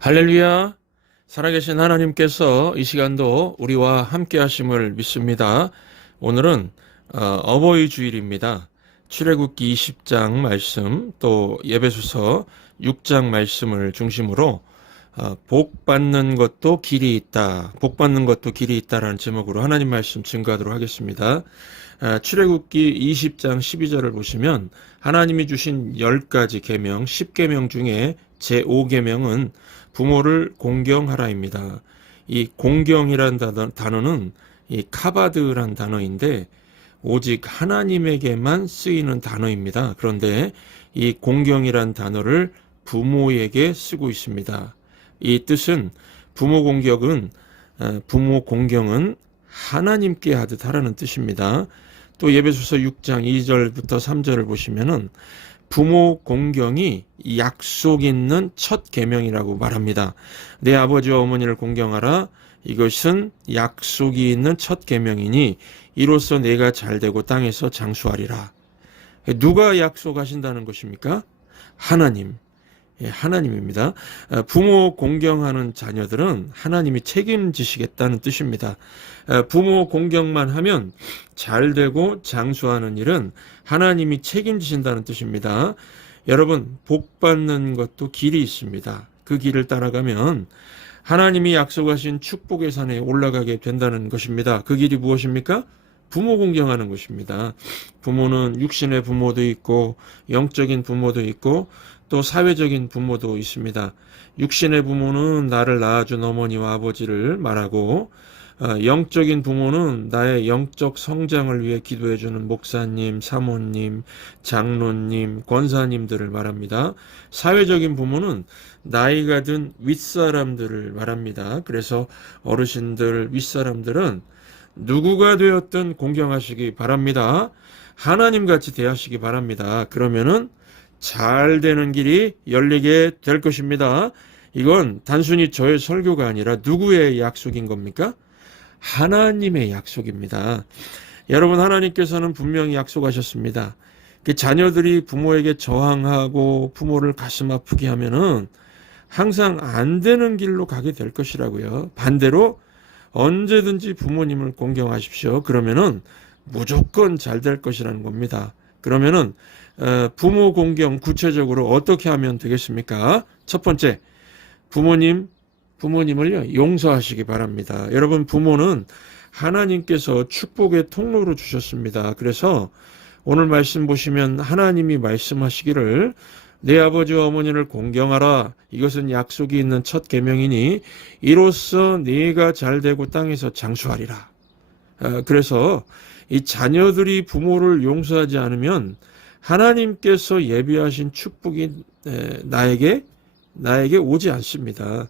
할렐루야! 살아계신 하나님께서 이 시간도 우리와 함께 하심을 믿습니다. 오늘은 어버이 주일입니다. 출애굽기 20장 말씀, 또 예배소서 6장 말씀을 중심으로 복 받는 것도 길이 있다. 복 받는 것도 길이 있다라는 제목으로 하나님 말씀 증거하도록 하겠습니다. 출애굽기 20장 12절을 보시면 하나님이 주신 10가지 계명, 10계명 중에 제5계명은 부모를 공경하라입니다. 이 공경이란 단어는 이 카바드란 단어인데 오직 하나님에게만 쓰이는 단어입니다. 그런데 이 공경이란 단어를 부모에게 쓰고 있습니다. 이 뜻은 부모 공경은 하나님께 하듯 하라는 뜻입니다. 또 예배소서 6장 2절부터 3절을 보시면은 부모 공경이 약속 있는 첫 계명이라고 말합니다. 내 아버지와 어머니를 공경하라. 이것은 약속이 있는 첫 계명이니 이로써 내가 잘되고 땅에서 장수하리라. 누가 약속하신다는 것입니까? 하나님. 하나님입니다. 부모 공경하는 자녀들은 하나님이 책임지시겠다는 뜻입니다. 부모 공경만 하면 잘되고 장수하는 일은 하나님이 책임지신다는 뜻입니다. 여러분, 복 받는 것도 길이 있습니다. 그 길을 따라가면 하나님이 약속하신 축복의 산에 올라가게 된다는 것입니다. 그 길이 무엇입니까? 부모 공경하는 것입니다. 부모는 육신의 부모도 있고 영적인 부모도 있고 또 사회적인 부모도 있습니다. 육신의 부모는 나를 낳아준 어머니와 아버지를 말하고 영적인 부모는 나의 영적 성장을 위해 기도해주는 목사님, 사모님, 장로님, 권사님들을 말합니다. 사회적인 부모는 나이가 든 윗사람들을 말합니다. 그래서 어르신들, 윗사람들은 누구가 되었든 공경하시기 바랍니다. 하나님같이 대하시기 바랍니다. 그러면은 잘 되는 길이 열리게 될 것입니다. 이건 단순히 저의 설교가 아니라 누구의 약속인 겁니까? 하나님의 약속입니다. 여러분, 하나님께서는 분명히 약속하셨습니다. 자녀들이 부모에게 저항하고 부모를 가슴 아프게 하면은 항상 안 되는 길로 가게 될 것이라고요. 반대로 언제든지 부모님을 공경하십시오. 그러면은 무조건 잘 될 것이라는 겁니다. 그러면은 부모 공경 구체적으로 어떻게 하면 되겠습니까? 첫 번째, 부모님을요, 용서하시기 바랍니다. 여러분, 부모는 하나님께서 축복의 통로로 주셨습니다. 그래서 오늘 말씀 보시면 하나님이 말씀하시기를 내 아버지와 어머니를 공경하라. 이것은 약속이 있는 첫 계명이니 이로써 네가 잘되고 땅에서 장수하리라. 그래서 이 자녀들이 부모를 용서하지 않으면 하나님께서 예비하신 축복이 나에게 오지 않습니다.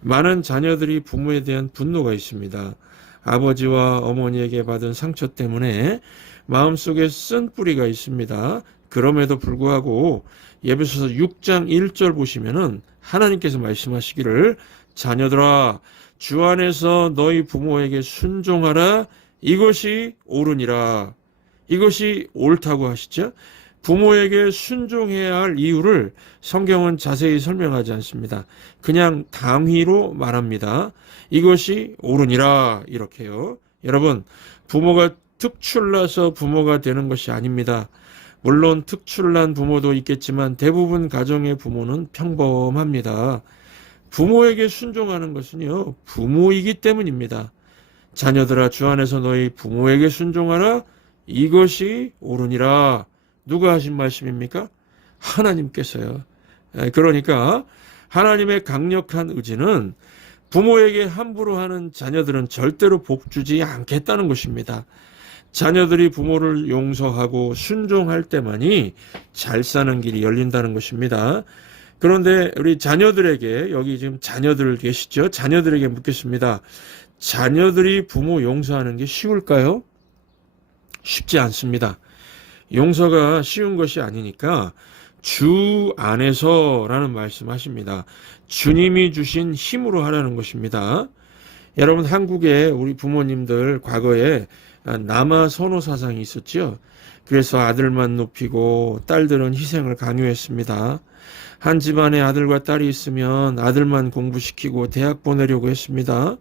많은 자녀들이 부모에 대한 분노가 있습니다. 아버지와 어머니에게 받은 상처 때문에 마음속에 쓴 뿌리가 있습니다. 그럼에도 불구하고 예배소서 6장 1절 보시면은 하나님께서 말씀하시기를 자녀들아 주 안에서 너희 부모에게 순종하라. 이것이 옳으니라. 이것이 옳다고 하시죠. 부모에게 순종해야 할 이유를 성경은 자세히 설명하지 않습니다. 그냥 당위로 말합니다. 이것이 옳으니라 이렇게요. 여러분, 부모가 특출나서 부모가 되는 것이 아닙니다. 물론 특출난 부모도 있겠지만 대부분 가정의 부모는 평범합니다. 부모에게 순종하는 것은요, 부모이기 때문입니다. 자녀들아 주 안에서 너희 부모에게 순종하라. 이것이 옳으니라. 누가 하신 말씀입니까? 하나님께서요. 그러니까 하나님의 강력한 의지는 부모에게 함부로 하는 자녀들은 절대로 복 주지 않겠다는 것입니다. 자녀들이 부모를 용서하고 순종할 때만이 잘 사는 길이 열린다는 것입니다. 그런데 우리 자녀들에게, 여기 지금 자녀들 계시죠? 자녀들에게 묻겠습니다. 자녀들이 부모 용서하는 게 쉬울까요? 쉽지 않습니다. 용서가 쉬운 것이 아니니까 주 안에서라는 말씀하십니다. 주님이 주신 힘으로 하라는 것입니다. 여러분, 한국에 우리 부모님들 과거에 남아 선호 사상이 있었죠. 그래서 아들만 높이고 딸들은 희생을 강요했습니다. 한 집안에 아들과 딸이 있으면 아들만 공부시키고 대학 보내려고 했습니다.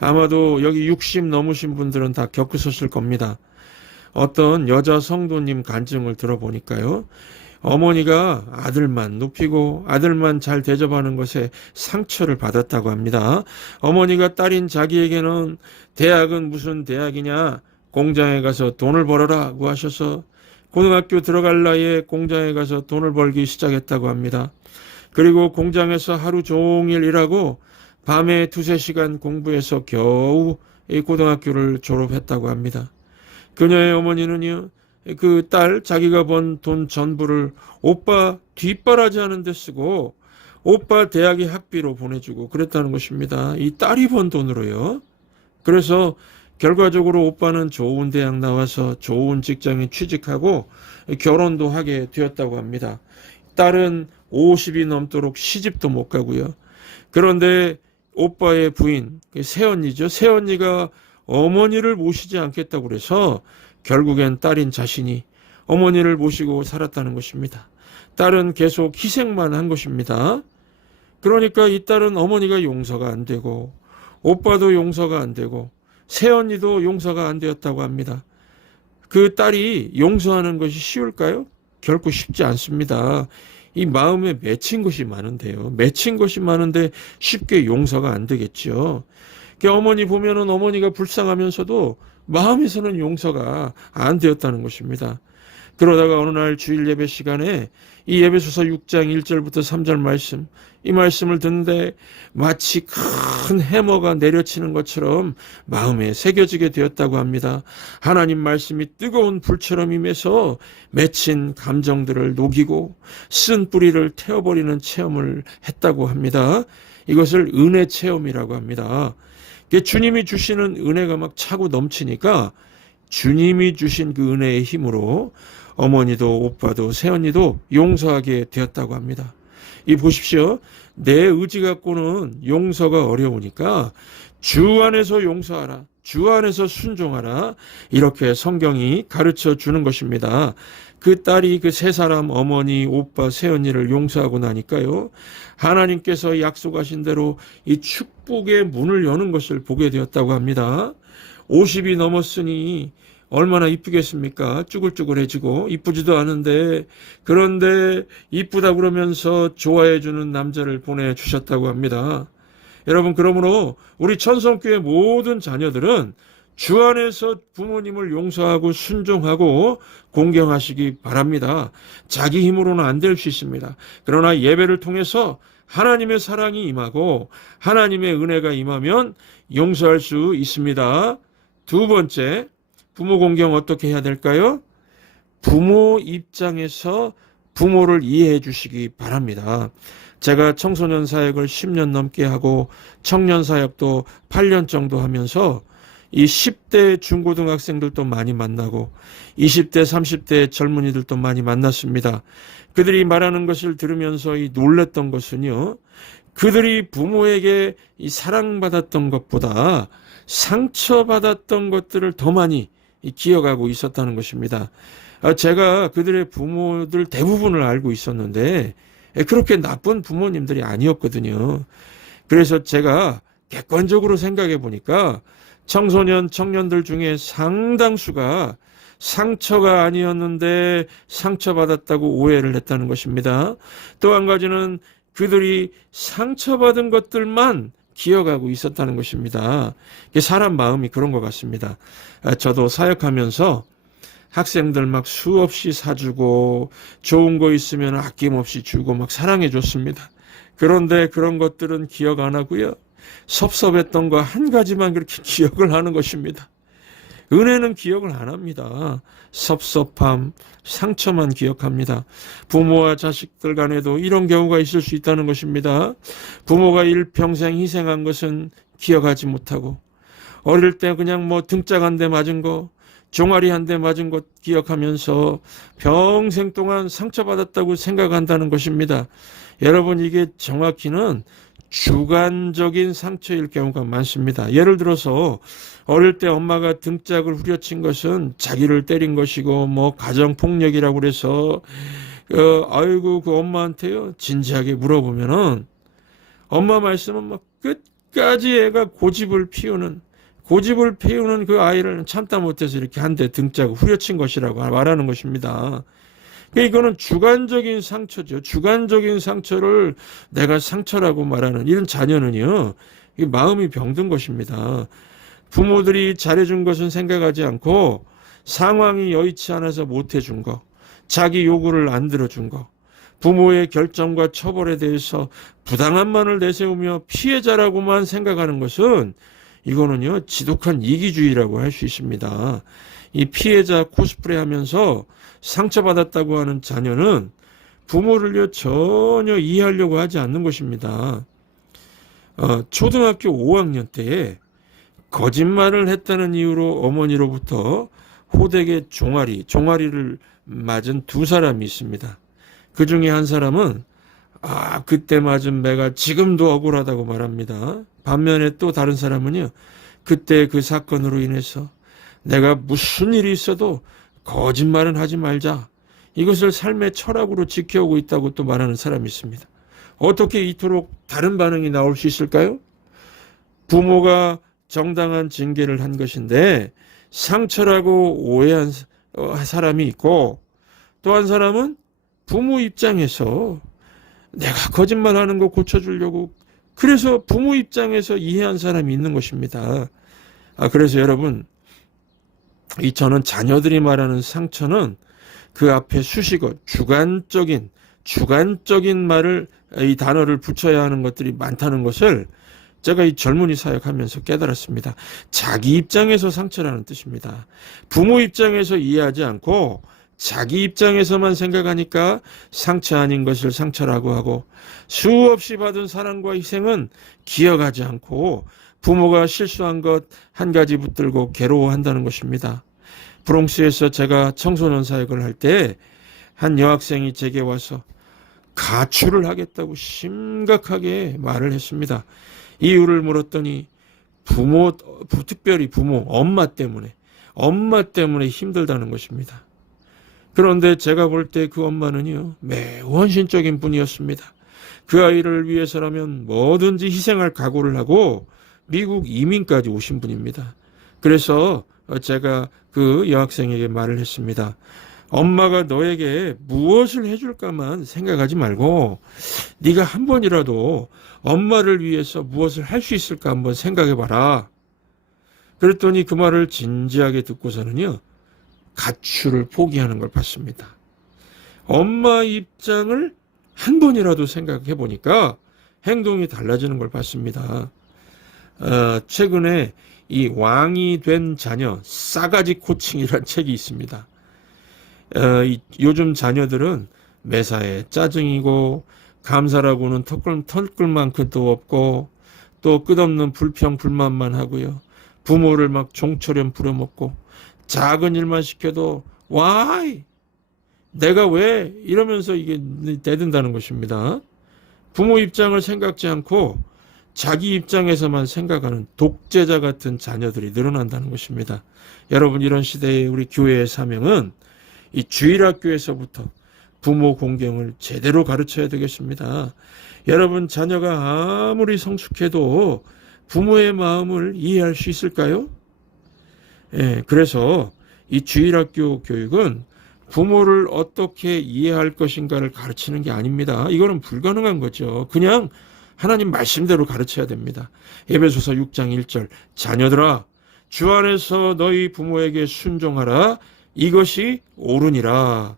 아마도 여기 60 넘으신 분들은 다 겪으셨을 겁니다. 어떤 여자 성도님 간증을 들어보니까요. 어머니가 아들만 높이고 아들만 잘 대접하는 것에 상처를 받았다고 합니다. 어머니가 딸인 자기에게는 대학은 무슨 대학이냐, 공장에 가서 돈을 벌어라고 하셔서 고등학교 들어갈 나이에 공장에 가서 돈을 벌기 시작했다고 합니다. 그리고 공장에서 하루 종일 일하고 밤에 2~3시간 공부해서 겨우 이 고등학교를 졸업했다고 합니다. 그녀의 어머니는요, 그 딸 자기가 번 돈 전부를 오빠 뒷바라지 하는 데 쓰고 오빠 대학의 학비로 보내주고 그랬다는 것입니다. 이 딸이 번 돈으로요. 그래서 결과적으로 오빠는 좋은 대학 나와서 좋은 직장에 취직하고 결혼도 하게 되었다고 합니다. 딸은 50이 넘도록 시집도 못 가고요. 그런데 오빠의 부인, 새언니죠. 새언니가 어머니를 모시지 않겠다고 그래서 결국엔 딸인 자신이 어머니를 모시고 살았다는 것입니다. 딸은 계속 희생만 한 것입니다. 그러니까 이 딸은 어머니가 용서가 안 되고 오빠도 용서가 안 되고 새언니도 용서가 안 되었다고 합니다. 그 딸이 용서하는 것이 쉬울까요? 결코 쉽지 않습니다. 이 마음에 맺힌 것이 많은데요. 맺힌 것이 많은데 쉽게 용서가 안 되겠죠. 어머니 보면은 어머니가 불쌍하면서도 마음에서는 용서가 안 되었다는 것입니다. 그러다가 어느 날 주일 예배 시간에 이 에베소서 6장 1절부터 3절 말씀, 이 말씀을 듣는데 마치 큰 해머가 내려치는 것처럼 마음에 새겨지게 되었다고 합니다. 하나님 말씀이 뜨거운 불처럼 임해서 맺힌 감정들을 녹이고 쓴 뿌리를 태워버리는 체험을 했다고 합니다. 이것을 은혜 체험이라고 합니다. 주님이 주시는 은혜가 막 차고 넘치니까 주님이 주신 그 은혜의 힘으로 어머니도 오빠도 새언니도 용서하게 되었다고 합니다. 이 보십시오. 내 의지 갖고는 용서가 어려우니까 주 안에서 용서하라. 주 안에서 순종하라. 이렇게 성경이 가르쳐 주는 것입니다. 그 딸이 그 세 사람 어머니, 오빠, 새언니를 용서하고 나니까요. 하나님께서 약속하신 대로 이 축복의 문을 여는 것을 보게 되었다고 합니다. 50이 넘었으니 얼마나 이쁘겠습니까? 쭈글쭈글해지고 이쁘지도 않은데 그런데 이쁘다 그러면서 좋아해주는 남자를 보내주셨다고 합니다. 여러분 그러므로 우리 천성교회 모든 자녀들은 주 안에서 부모님을 용서하고 순종하고 공경하시기 바랍니다. 자기 힘으로는 안 될 수 있습니다. 그러나 예배를 통해서 하나님의 사랑이 임하고 하나님의 은혜가 임하면 용서할 수 있습니다. 두 번째, 부모 공경 어떻게 해야 될까요? 부모 입장에서 부모를 이해해 주시기 바랍니다. 제가 청소년 사역을 10년 넘게 하고 청년 사역도 8년 정도 하면서 이 10대 중고등학생들도 많이 만나고 20대 30대 젊은이들도 많이 만났습니다. 그들이 말하는 것을 들으면서 놀랬던 것은요. 그들이 부모에게 이 사랑받았던 것보다 상처받았던 것들을 더 많이 기억하고 있었다는 것입니다. 제가 그들의 부모들 대부분을 알고 있었는데 그렇게 나쁜 부모님들이 아니었거든요. 그래서 제가 객관적으로 생각해 보니까 청소년, 청년들 중에 상당수가 상처가 아니었는데 상처받았다고 오해를 했다는 것입니다. 또 한 가지는 그들이 상처받은 것들만 기억하고 있었다는 것입니다. 사람 마음이 그런 것 같습니다. 저도 사역하면서 학생들 막 수없이 사주고 좋은 거 있으면 아낌없이 주고 막 사랑해 줬습니다. 그런데 그런 것들은 기억 안 하고요. 섭섭했던 거 한 가지만 그렇게 기억을 하는 것입니다. 은혜는 기억을 안 합니다. 섭섭함, 상처만 기억합니다. 부모와 자식들 간에도 이런 경우가 있을 수 있다는 것입니다. 부모가 일평생 희생한 것은 기억하지 못하고 어릴 때 그냥 등짝 한 대 맞은 거, 종아리 한 대 맞은 것 기억하면서 평생 동안 상처받았다고 생각한다는 것입니다. 여러분 이게 정확히는 주관적인 상처일 경우가 많습니다. 예를 들어서 어릴 때 엄마가 등짝을 후려친 것은 자기를 때린 것이고 뭐 가정폭력이라고 그래서 아이고 그 엄마한테요 진지하게 물어보면은 엄마 말씀은 막 끝까지 애가 고집을 피우는 그 아이를 참다 못해서 이렇게 한 대 등짝 후려친 것이라고 말하는 것입니다. 이거는 주관적인 상처죠. 주관적인 상처를 내가 상처라고 말하는 이런 자녀는요, 마음이 병든 것입니다. 부모들이 잘해준 것은 생각하지 않고 상황이 여의치 않아서 못해준 거, 자기 요구를 안 들어준 거, 부모의 결정과 처벌에 대해서 부당함만을 내세우며 피해자라고만 생각하는 것은 이거는요, 지독한 이기주의라고 할 수 있습니다. 이 피해자 코스프레 하면서 상처받았다고 하는 자녀는 부모를요, 전혀 이해하려고 하지 않는 것입니다. 초등학교 5학년 때에 거짓말을 했다는 이유로 어머니로부터 호되게 종아리를 맞은 두 사람이 있습니다. 그 중에 한 사람은 그때 맞은 매가 지금도 억울하다고 말합니다. 반면에 또 다른 사람은요, 그때 그 사건으로 인해서 내가 무슨 일이 있어도 거짓말은 하지 말자. 이것을 삶의 철학으로 지켜오고 있다고 또 말하는 사람이 있습니다. 어떻게 이토록 다른 반응이 나올 수 있을까요? 부모가 정당한 징계를 한 것인데 상처라고 오해한 사람이 있고, 또 한 사람은 부모 입장에서 내가 거짓말하는 거 고쳐주려고 그래서 부모 입장에서 이해한 사람이 있는 것입니다. 그래서 여러분, 저는 자녀들이 말하는 상처는 그 앞에 수식어 주관적인 말을 이 단어를 붙여야 하는 것들이 많다는 것을 제가 이 젊은이 사역하면서 깨달았습니다. 자기 입장에서 상처라는 뜻입니다. 부모 입장에서 이해하지 않고 자기 입장에서만 생각하니까 상처 아닌 것을 상처라고 하고, 수없이 받은 사랑과 희생은 기억하지 않고 부모가 실수한 것 한 가지 붙들고 괴로워한다는 것입니다. 브롱스에서 제가 청소년 사역을 할 때 한 여학생이 제게 와서 가출을 하겠다고 심각하게 말을 했습니다. 이유를 물었더니 특별히 부모, 엄마 때문에 힘들다는 것입니다. 그런데 제가 볼 때 그 엄마는요, 매우 헌신적인 분이었습니다. 그 아이를 위해서라면 뭐든지 희생할 각오를 하고 미국 이민까지 오신 분입니다. 그래서 제가 그 여학생에게 말을 했습니다. 엄마가 너에게 무엇을 해줄까만 생각하지 말고 네가 한 번이라도 엄마를 위해서 무엇을 할 수 있을까 한번 생각해봐라. 그랬더니 그 말을 진지하게 듣고서는요, 가출을 포기하는 걸 봤습니다. 엄마 입장을 한 번이라도 생각해 보니까 행동이 달라지는 걸 봤습니다. 최근에 이 왕이 된 자녀 싸가지 코칭이라는 책이 있습니다. 요즘 자녀들은 매사에 짜증이고 감사라고는 턱끌만큼도 없고 또 끝없는 불평 불만만 하고요. 부모를 막 종처럼 부려먹고 작은 일만 시켜도 why? 내가 왜? 이러면서 이게 대든다는 것입니다. 부모 입장을 생각지 않고 자기 입장에서만 생각하는 독재자 같은 자녀들이 늘어난다는 것입니다. 여러분, 이런 시대에 우리 교회의 사명은 이 주일학교에서부터 부모 공경을 제대로 가르쳐야 되겠습니다. 여러분, 자녀가 아무리 성숙해도 부모의 마음을 이해할 수 있을까요? 그래서 이 주일학교 교육은 부모를 어떻게 이해할 것인가를 가르치는 게 아닙니다. 이거는 불가능한 거죠. 그냥 하나님 말씀대로 가르쳐야 됩니다. 에베소서 6장 1절, 자녀들아 주 안에서 너희 부모에게 순종하라. 이것이 옳으니라.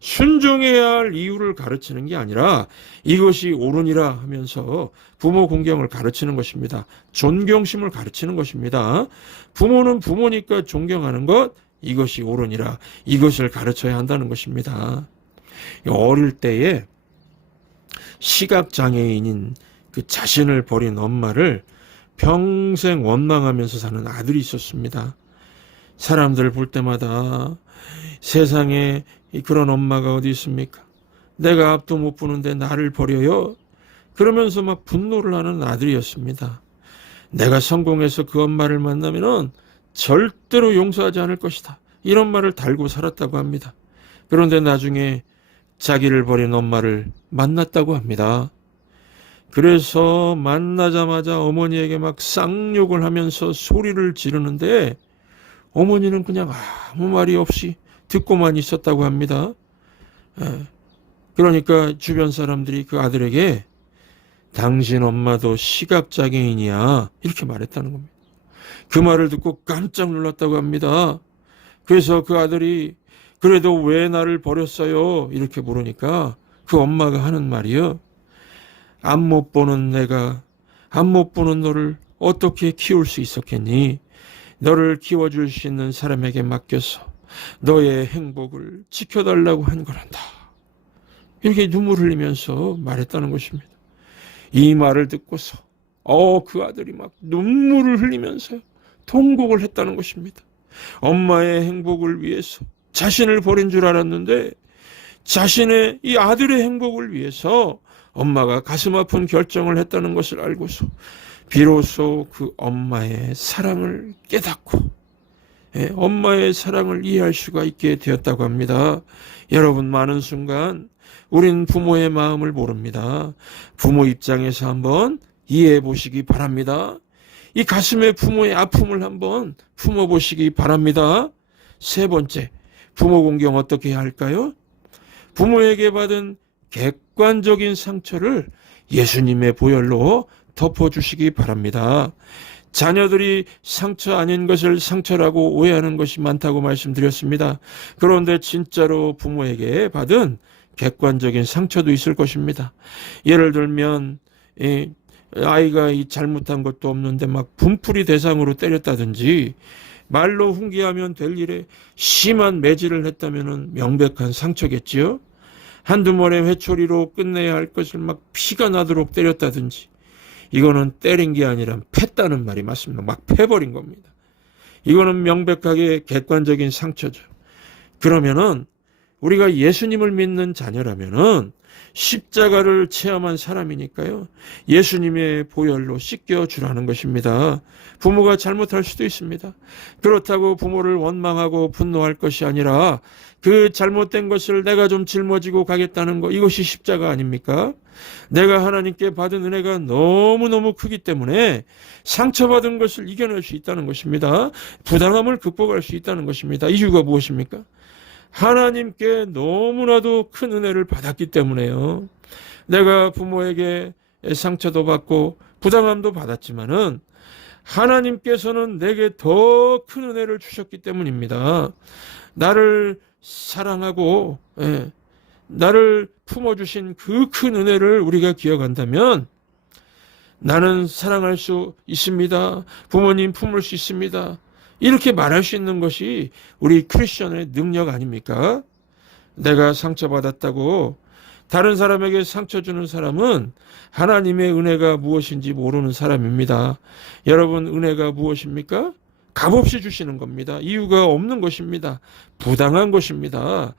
순종해야 할 이유를 가르치는 게 아니라 이것이 옳으니라 하면서 부모 공경을 가르치는 것입니다. 존경심을 가르치는 것입니다. 부모는 부모니까 존경하는 것, 이것이 옳으니라. 이것을 가르쳐야 한다는 것입니다. 어릴 때에 시각장애인인 그 자신을 버린 엄마를 평생 원망하면서 사는 아들이 있었습니다. 사람들 볼 때마다 세상에 그런 엄마가 어디 있습니까? 내가 앞도 못 보는데 나를 버려요? 그러면서 막 분노를 하는 아들이었습니다. 내가 성공해서 그 엄마를 만나면은 절대로 용서하지 않을 것이다. 이런 말을 달고 살았다고 합니다. 그런데 나중에 자기를 버린 엄마를 만났다고 합니다. 그래서 만나자마자 어머니에게 막 쌍욕을 하면서 소리를 지르는데 어머니는 그냥 아무 말이 없이 듣고만 있었다고 합니다. 그러니까 주변 사람들이 그 아들에게 당신 엄마도 시각장애인이야 이렇게 말했다는 겁니다. 그 말을 듣고 깜짝 놀랐다고 합니다. 그래서 그 아들이 그래도 왜 나를 버렸어요? 이렇게 물으니까 그 엄마가 하는 말이요. 앞 못 보는 내가 앞 못 보는 너를 어떻게 키울 수 있었겠니? 너를 키워줄 수 있는 사람에게 맡겨서 너의 행복을 지켜달라고 한 거란다. 이렇게 눈물 흘리면서 말했다는 것입니다. 이 말을 듣고서 그 아들이 막 눈물을 흘리면서 통곡을 했다는 것입니다. 엄마의 행복을 위해서 자신을 버린 줄 알았는데 자신의 이 아들의 행복을 위해서 엄마가 가슴 아픈 결정을 했다는 것을 알고서 비로소 그 엄마의 사랑을 깨닫고 엄마의 사랑을 이해할 수가 있게 되었다고 합니다. 여러분, 많은 순간 우린 부모의 마음을 모릅니다. 부모 입장에서 한번 이해해 보시기 바랍니다. 이 가슴에 부모의 아픔을 한번 품어보시기 바랍니다. 세 번째, 부모 공경 어떻게 해야 할까요? 부모에게 받은 객관적인 상처를 예수님의 보혈로 덮어주시기 바랍니다. 자녀들이 상처 아닌 것을 상처라고 오해하는 것이 많다고 말씀드렸습니다. 그런데 진짜로 부모에게 받은 객관적인 상처도 있을 것입니다. 예를 들면 아이가 잘못한 것도 없는데 막 분풀이 대상으로 때렸다든지 말로 훈계하면 될 일에 심한 매질을 했다면 명백한 상처겠지요. 한두 번의 회초리로 끝내야 할 것을 막 피가 나도록 때렸다든지 이거는 때린 게 아니라 팼다는 말이 맞습니다. 막 패버린 겁니다. 이거는 명백하게 객관적인 상처죠. 그러면은 우리가 예수님을 믿는 자녀라면은 십자가를 체험한 사람이니까요. 예수님의 보혈로 씻겨주라는 것입니다. 부모가 잘못할 수도 있습니다. 그렇다고 부모를 원망하고 분노할 것이 아니라 그 잘못된 것을 내가 좀 짊어지고 가겠다는 것, 이것이 십자가 아닙니까? 내가 하나님께 받은 은혜가 너무너무 크기 때문에 상처받은 것을 이겨낼 수 있다는 것입니다. 부당함을 극복할 수 있다는 것입니다. 이유가 무엇입니까? 하나님께 너무나도 큰 은혜를 받았기 때문에요. 내가 부모에게 상처도 받고 부당함도 받았지만은 하나님께서는 내게 더 큰 은혜를 주셨기 때문입니다. 나를 사랑하고 나를 품어주신 그 큰 은혜를 우리가 기억한다면 나는 사랑할 수 있습니다. 부모님 품을 수 있습니다. 이렇게 말할 수 있는 것이 우리 크리스천의 능력 아닙니까? 내가 상처받았다고 다른 사람에게 상처 주는 사람은 하나님의 은혜가 무엇인지 모르는 사람입니다. 여러분, 은혜가 무엇입니까? 값없이 주시는 겁니다. 이유가 없는 것입니다. 부당한 것입니다.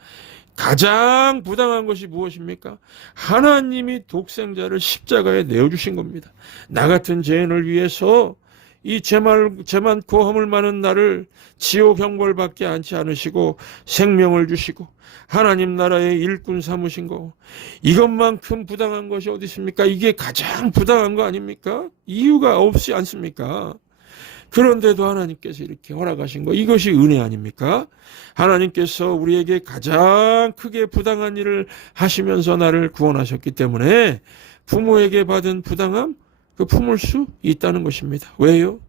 가장 부당한 것이 무엇입니까? 하나님이 독생자를 십자가에 내어주신 겁니다. 나 같은 죄인을 위해서 이 죄 많고 허물 많은 나를 지옥 형벌받게 않지 않으시고 생명을 주시고 하나님 나라의 일꾼 삼으신 거, 이것만큼 부당한 것이 어디 있습니까? 이게 가장 부당한 거 아닙니까? 이유가 없지 않습니까? 그런데도 하나님께서 이렇게 허락하신 거, 이것이 은혜 아닙니까? 하나님께서 우리에게 가장 크게 부당한 일을 하시면서 나를 구원하셨기 때문에 부모에게 받은 부당함, 그 품을 수 있다는 것입니다. 왜요?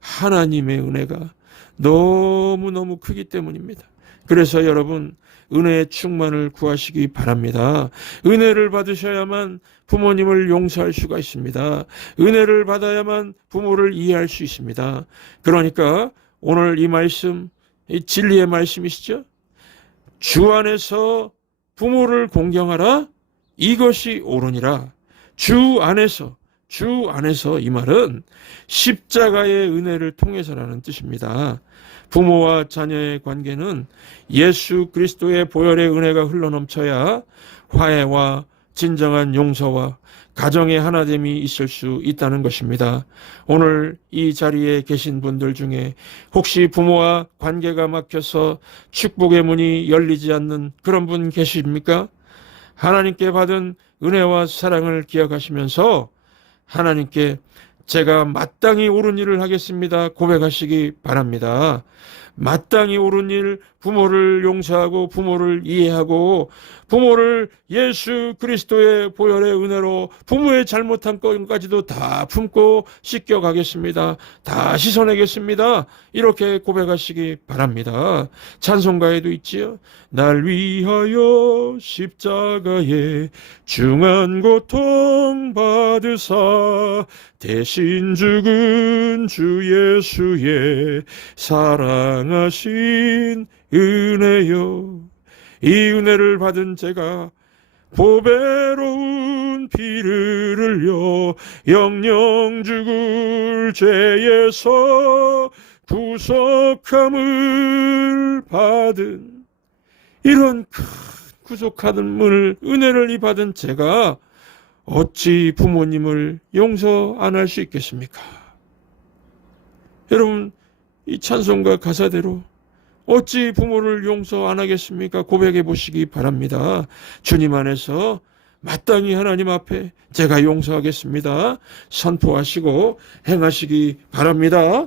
하나님의 은혜가 너무너무 크기 때문입니다. 그래서 여러분, 은혜의 충만을 구하시기 바랍니다. 은혜를 받으셔야만 부모님을 용서할 수가 있습니다. 은혜를 받아야만 부모를 이해할 수 있습니다. 그러니까 오늘 이 말씀, 이 진리의 말씀이시죠? 주 안에서 부모를 공경하라, 이것이 옳으니라. 주 안에서 이 말은 십자가의 은혜를 통해서라는 뜻입니다. 부모와 자녀의 관계는 예수 그리스도의 보혈의 은혜가 흘러넘쳐야 화해와 진정한 용서와 가정의 하나됨이 있을 수 있다는 것입니다. 오늘 이 자리에 계신 분들 중에 혹시 부모와 관계가 막혀서 축복의 문이 열리지 않는 그런 분 계십니까? 하나님께 받은 은혜와 사랑을 기억하시면서 하나님께 제가 마땅히 옳은 일을 하겠습니다 고백하시기 바랍니다. 마땅히 옳은 일, 부모를 용서하고 부모를 이해하고 부모를 예수 그리스도의 보혈의 은혜로 부모의 잘못한 것까지도 다 품고 씻겨가겠습니다. 다 씻어내겠습니다. 이렇게 고백하시기 바랍니다. 찬송가에도 있지요. 날 위하여 십자가에 중한 고통 받으사 대신 죽은 주 예수의 사랑하신 은혜요. 이 은혜를 받은 제가 보배로운 피를 흘려 영영 죽을 죄에서 구속함을 받은 이런 큰 구속함을 은혜를 받은 제가 어찌 부모님을 용서 안 할 수 있겠습니까? 여러분, 이 찬송가 가사대로 어찌 부모를 용서 안 하겠습니까? 고백해 보시기 바랍니다. 주님 안에서 마땅히 하나님 앞에 제가 용서하겠습니다. 선포하시고 행하시기 바랍니다.